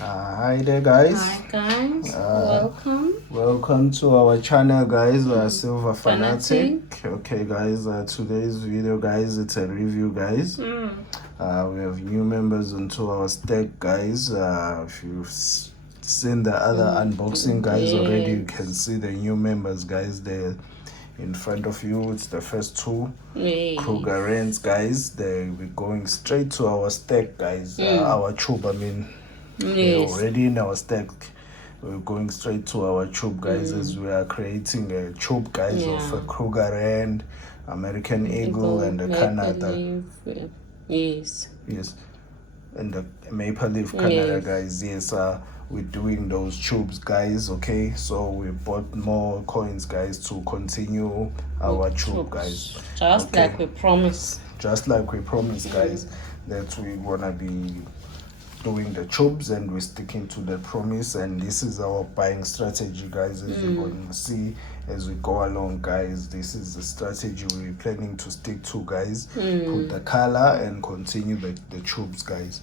Hi there, guys. Hi guys, Welcome to our channel, guys. Silver Fanatic. Fanatic. Okay, guys. Today's video, guys, it's a review, guys. We have new members onto our stack, guys. If you've seen the other unboxing, guys, already, you can see the new members, guys. They're in front of you. It's the first two Krugerrands, guys. We're going straight to our stack, guys. Our tube, I mean. They're already in our stack. We're going straight to our tube, guys, as we are creating a tube, guys, of a Krugerrand, American Eagle, and the Canada. Yes, and the Maple Leaf Canada, guys. Yes, we're doing those tubes, guys. Okay, so we bought more coins, guys, to continue our tube, guys. Just like we promised. Guys, that we're gonna be doing the tubes, and we're sticking to the promise. And this is our buying strategy, guys, as you're going to see as we go along, guys. This is the strategy we're planning to stick to, guys. Put the color and continue the tubes, guys.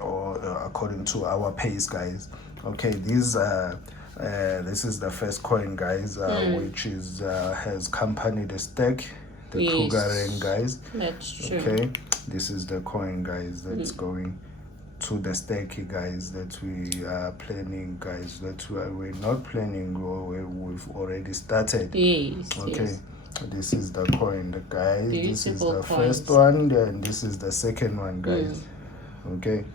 Or according to our pace, guys. Okay, this is the first coin, guys, which is has accompanied the stack, the Krugerrand, guys. That's true. Okay, this is the coin, guys, that's going to the stack, guys, that we are planning, guys, that we're not planning, we've already started. Okay, this is the coin, the guys. This is the first one, and this is the second one, guys. Okay,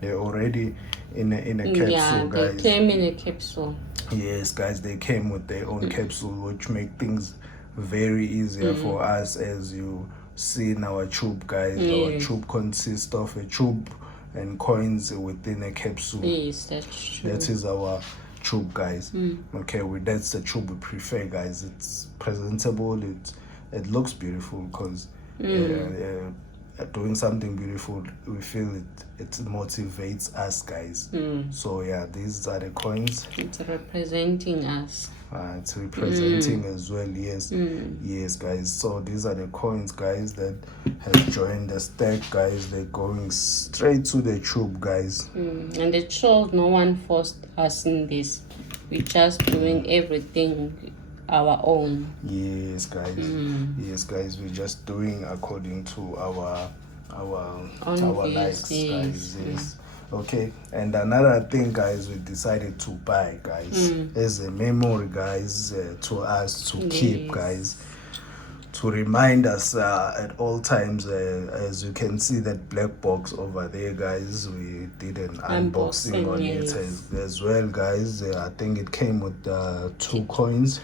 they're already in a capsule, guys. They came in a capsule. Yes, guys, they came with their own capsule, which make things very easier for us. As you see in our tube, guys, our tube consists of a tube and coins within a capsule. Yes, that's true. That is our tube, guys. Okay, that's the tube we prefer, guys. It's presentable, it looks beautiful, because doing something beautiful, we feel it motivates us, guys. So yeah, these are the coins. It's representing us. It's representing as well. Yes, guys. So these are the coins, guys, that have joined the stack, guys. They're going straight to the tube, guys. And it shows no one forced us in this. We're just doing everything our own. Yes, guys. Yes, guys. We're just doing according to our likes, guys. Yes. Okay, and another thing, guys, we decided to buy, guys, as a memory, guys, to us to keep, guys, to remind us at all times. As you can see that black box over there, guys, we did an unboxing on it as well, guys. I think it came with 2 coins.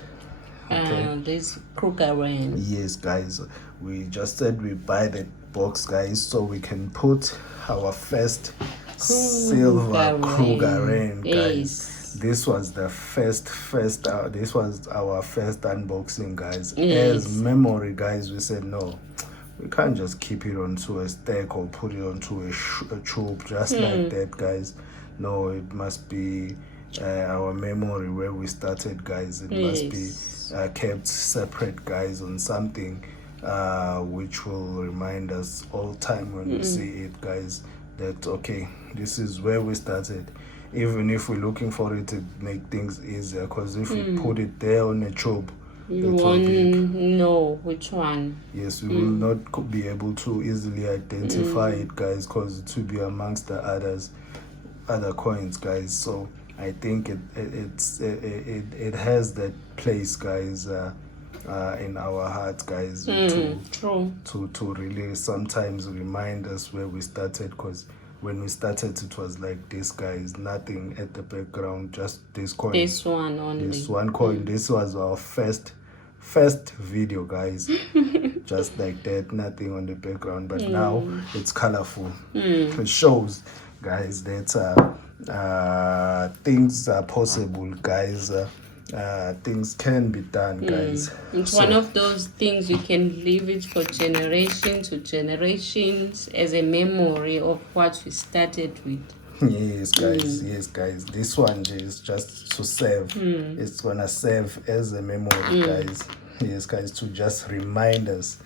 Okay. This Krugerrand. Yes, guys, we just said we buy the box, guys, so we can put our first silver Krugerrand, guys. This was the first this was our first unboxing, guys. As memory, guys, we said no, we can't just keep it onto a stack or put it onto a tube just like that, guys. No, it must be our memory where we started, guys. It must be kept separate, guys, on something which will remind us all time when we see it, guys, that okay, this is where we started. Even if we're looking for it to make things easier, because if we put it there on a tube, you won't know which one. Yes, we will not be able to easily identify it, guys, because it will be amongst the other coins, guys. So I think it has that place, guys, in our hearts, guys, to really sometimes remind us where we started. Because when we started, it was like this, guys, nothing at the background, just this coin, this one only, this one coin. This was our first video, guys. Just like that, nothing on the background, but now it's colorful. It shows, guys, that things are possible, guys. Things can be done, guys. It's one of those things you can leave it for generation to generations as a memory of what we started with. Yes, guys. Yes, guys. This one is just to save. It's gonna serve as a memory, guys. Yes, guys, to just remind us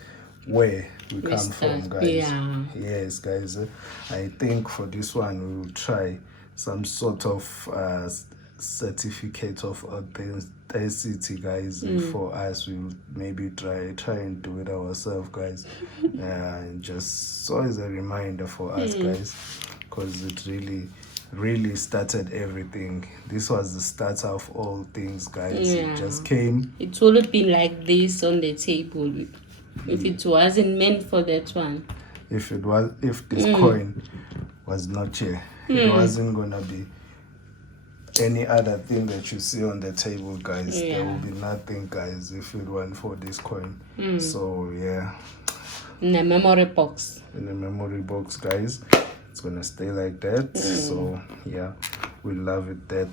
where we come from, guys. Yes, guys. I think for this one we will try some sort of certificate of authenticity, guys. For us, we'll maybe try and do it ourselves, guys. And just so as a reminder for us, guys, because it really started everything. This was the start of all things, guys. It just came. It would have been like this on the table if it wasn't meant for that one. If this coin was not here, it wasn't gonna be any other thing that you see on the table, guys. There will be nothing, guys, if it weren't for this coin. So yeah, in a memory box, guys, it's gonna stay like that. So yeah, we love it that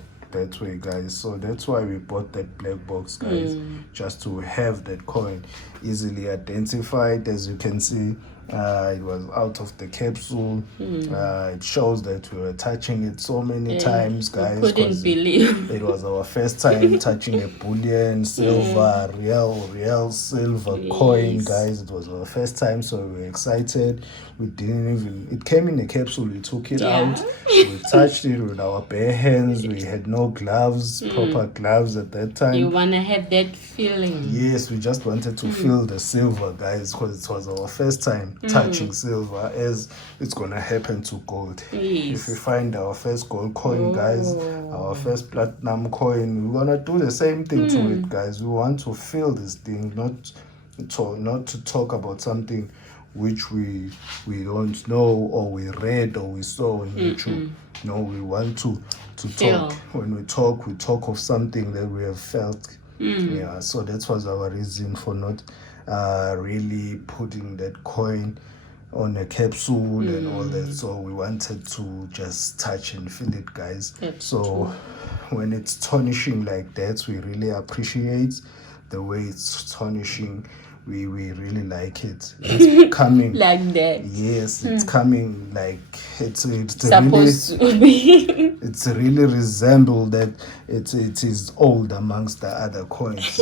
way, guys. So that's why we bought that black box, guys, just to have that coin easily identified. As you can see, it was out of the capsule. It shows that we were touching it so many times, guys. Couldn't believe it was our first time touching a bullion, silver, real silver coin, guys. It was our first time, so we were excited. We didn't even, it came in a capsule. We took it out. We touched it with our bare hands. We had no gloves, proper gloves at that time. You want to have that feeling. Yes, we just wanted to feel the silver, guys, because it was our first time touching silver, as it's gonna happen to gold. If we find our first gold coin, guys, our first platinum coin, we're gonna do the same thing to it, guys. We want to feel this thing, not to talk about something which we don't know, or we read, or we saw on YouTube. No, we want to talk. When we talk of something that we have felt. Yeah, so that was our reason for not really putting that coin on a capsule and all that. So we wanted to just touch and feel it, guys. So when it's tarnishing like that, we really appreciate the way it's tarnishing. We really like it. It's coming like that. Yes, it's coming like it's supposed really, to be. it's really resemble that it is old amongst the other coins,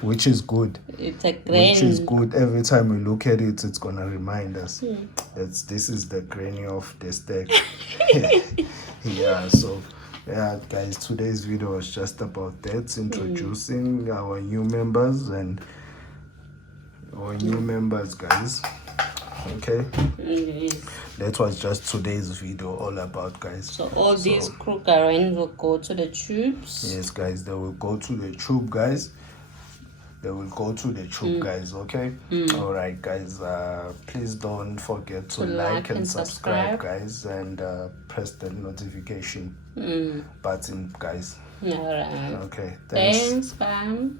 which is good. It's a grain. Which is good. Every time we look at it, it's gonna remind us that this is the granny of the stack. Yeah. So yeah, guys, today's video was just about that, introducing our new members and our new members, guys. Okay, that was just today's video all about, guys. So all these Krugerrands will go to the tubes. Yes, guys, they will go to the tube, guys. They will go to the tube, guys. Okay. All right, guys, please don't forget to like and subscribe, guys, and press the notification button, guys. All right. Okay, Thanks, fam.